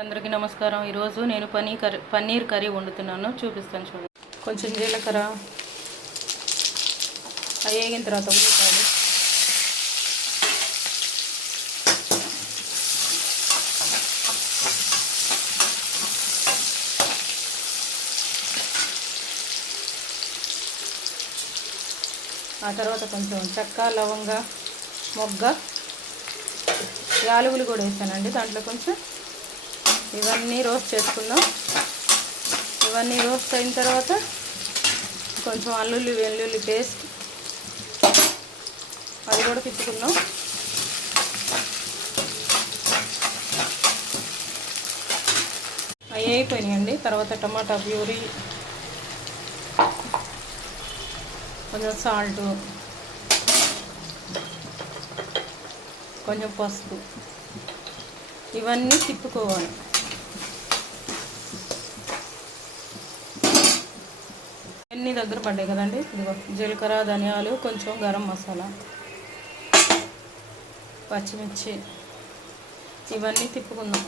అందరికీ నమస్కారం. ఈరోజు నేను పన్నీర్ కర్రీ వండుతున్నాను, చూపిస్తాను చూడండి. కొంచెం జీలకర్ర అవి వేగిన తర్వాత ఉల్లిపాయలు, ఆ తర్వాత కొంచెం చెక్క, లవంగ, మొగ్గ, యాలకులు కూడా వేసానండి దాంట్లో కొంచెం. ఇవన్నీ రోస్ట్ చేసుకుందాం. ఇవన్నీ రోస్ట్ అయిన తర్వాత కొంచెం అల్లుల్లి వెల్లుల్లి పేస్ట్ అది కూడా తిప్పుకుందాం. అవి అయిపోయినాయండి. తర్వాత టమాటా ప్యూరీ, కొంచెం సాల్టు, కొంచెం పసుపు, ఇవన్నీ తిప్పుకోవాలి. అన్నీ దగ్గర పడ్డాయి కదండి. ఇదిగో జీలకర్ర, ధనియాలు, కొంచెం గరం మసాలా, పచ్చిమిర్చి, ఇవన్నీ తిప్పుకుందాం.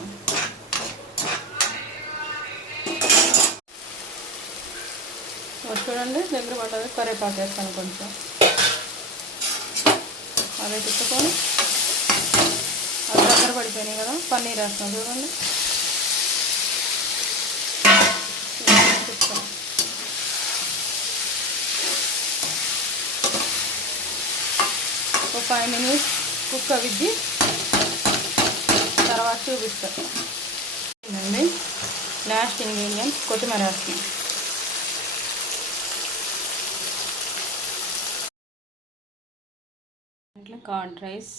చూడండి దగ్గర పడ్డది. కరివేపాకు వేస్తాను కొంచెం, అదే తిప్పుకొని అది దగ్గర పడిపోయినాయి కదా. పన్నీర్ వేస్తాను చూడండి. ఒక 5 minutes కుక్ అవిద్ది తర్వాత చూపిస్తాను అండి. లాస్ట్ ఇంగ్రీడియంట్ కొత్తిమీర వేస్తాను. ఇంట్లో కర్డ్ రైస్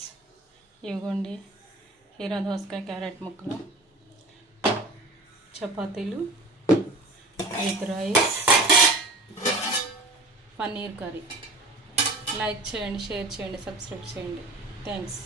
ఇవ్వండి, కీరా దోసకాయ, క్యారెట్ ముక్కలు, చపాతీలు with rice, paneer curry. Like చేయండి, షేర్ చేయండి, సబ్స్క్రైబ్ చేయండి. థ్యాంక్స్.